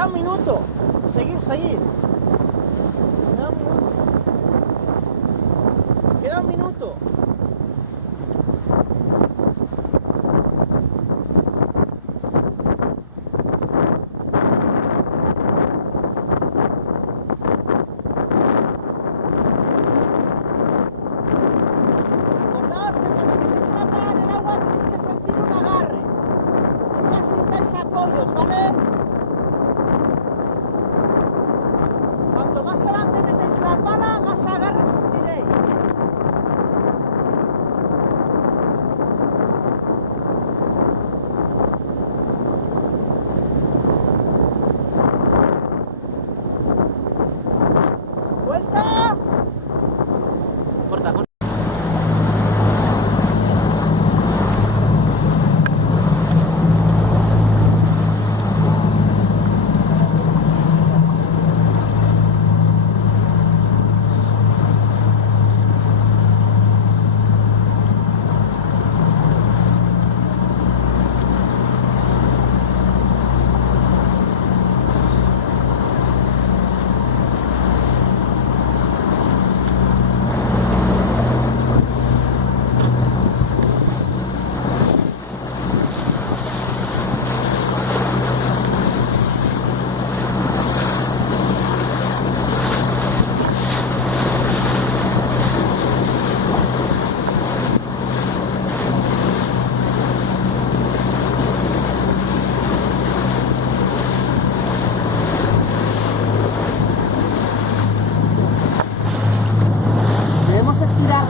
Queda un minuto. Seguir. Queda un minuto. Acordaos que cuando metéis la pala en el agua tenéis que sentir un agarre. Nunca sintáis apoyos, ¿vale? Cuanto más adelante metéis la pala, más agarre sentiréis. ¡Vuelta! Corta. Debemos estirar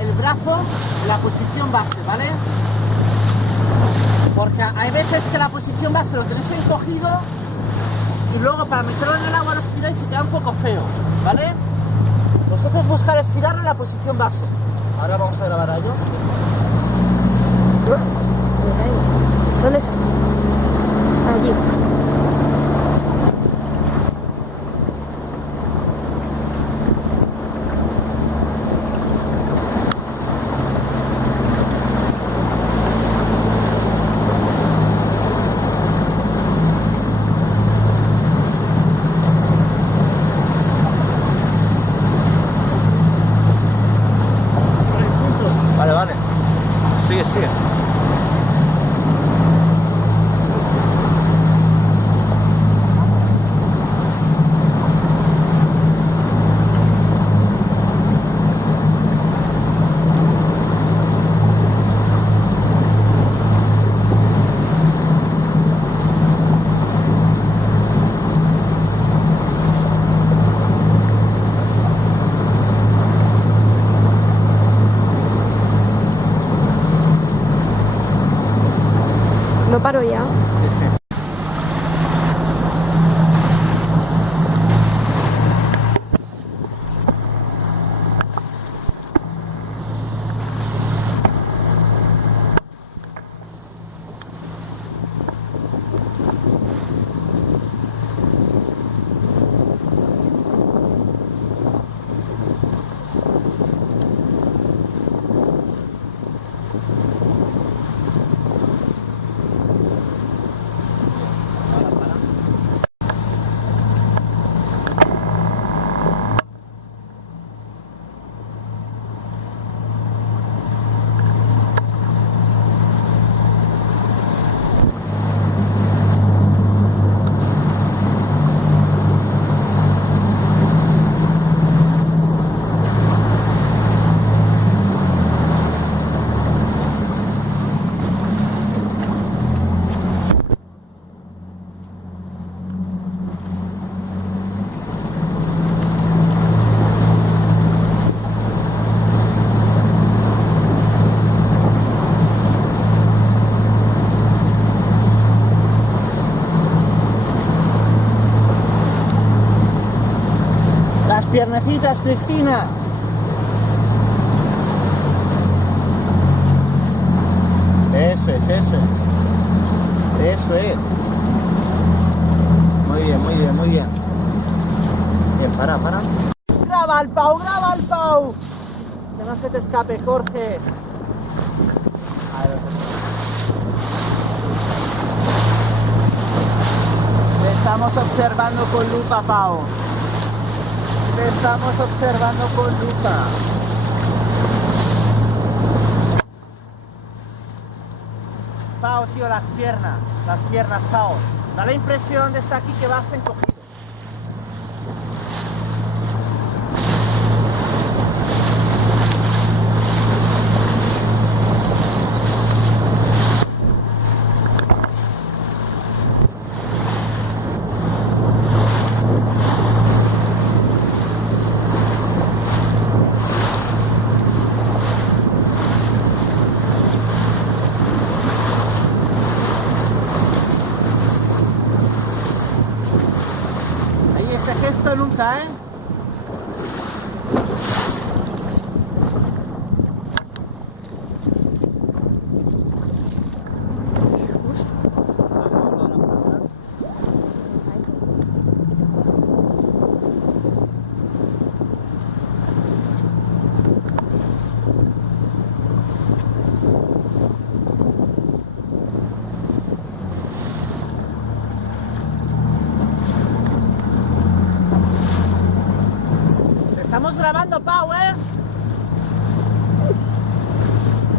el brazo en la posición base, ¿vale? Porque hay veces que la posición base lo tenéis encogido y luego para meterlo en el agua lo estiráis y queda un poco feo, ¿vale? Vosotros buscar estirarlo en la posición base. Ahora vamos a grabar a ello. ¿Dónde está? Allí. Vale. Sigue. No paro ya. Sí. Piernecitas, Cristina. Eso es. Muy bien. Bien, para. Graba el Pau. Que no se te escape, Jorge. Ahí lo tenemos. estamos observando con lupa, Pau. Te estamos observando con lupa. Pau, tío, las piernas, Pau. Da la impresión desde aquí que vas encogido. Ese gesto nunca, ¿eh? Estamos grabando, Pau, ¿eh?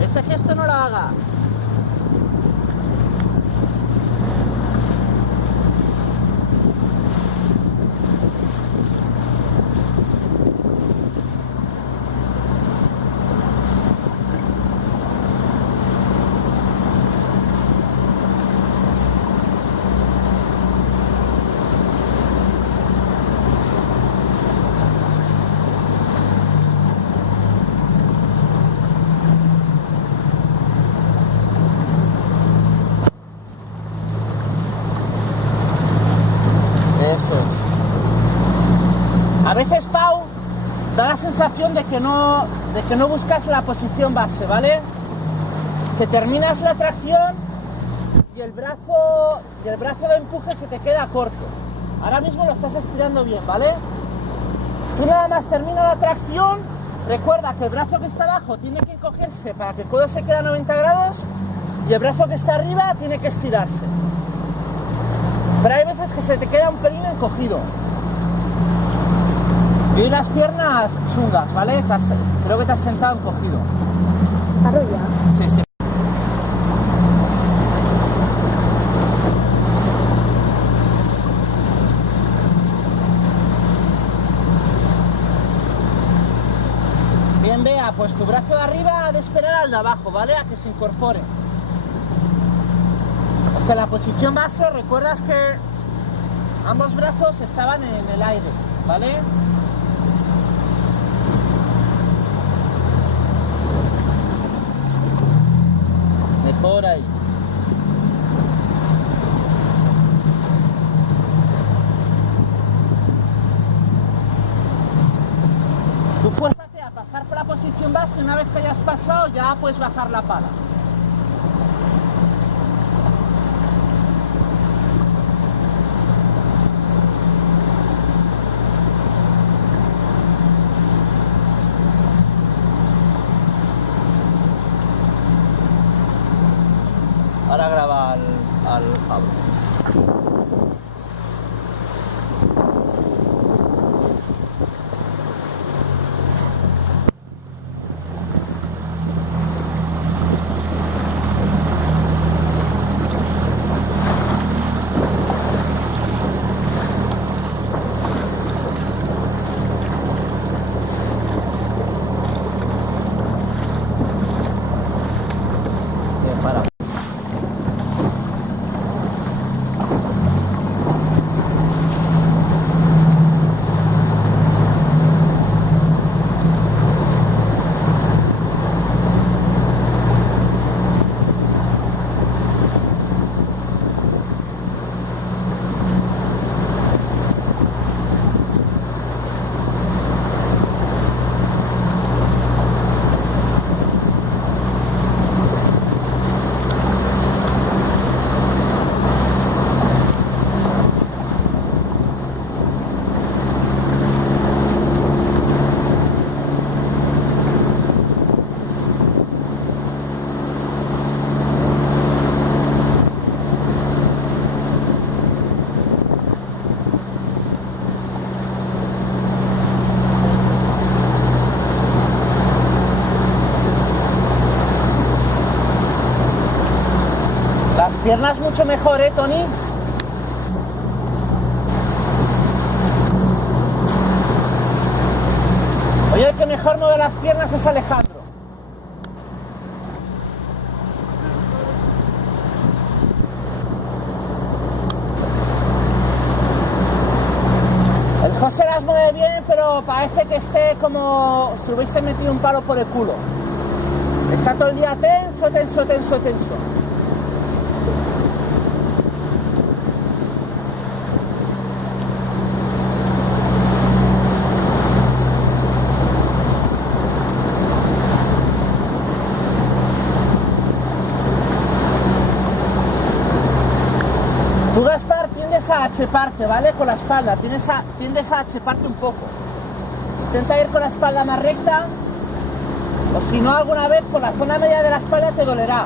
Ese gesto no lo haga. A veces, Pau, da la sensación de que no buscas la posición base, ¿vale? Que terminas la tracción y el brazo de empuje se te queda corto. Ahora mismo lo estás estirando bien, ¿vale? Tú nada más termina la tracción, recuerda que el brazo que está abajo tiene que encogerse para que el codo se quede a 90 grados y el brazo que está arriba tiene que estirarse. Pero hay veces que se te queda un pelín encogido. Y las piernas chungas, ¿vale? Creo que te has sentado encogido. Arrolla. Sí, sí. Bien, Bea, pues tu brazo de arriba ha de esperar al de abajo, ¿vale? A que se incorpore. O sea, la posición base, recuerdas que ambos brazos estaban en el aire, ¿vale? Mejor ahí. Tú fuérzate a pasar por la posición base y una vez que hayas pasado ya puedes bajar la pala. Ahora graba al Pablo. Bien, para. Piernas mucho mejor, Tony. Oye, el que mejor mueve las piernas es Alejandro. El José las mueve bien, pero parece que esté como si hubiese metido un palo por el culo. Está todo el día tenso, tenso, tenso, tenso. Tú, Gaspar, tiendes a acheparte, ¿vale? Con la espalda, tiendes a acheparte un poco. Intenta ir con la espalda más recta, o si no, alguna vez por la zona media de la espalda te dolerá.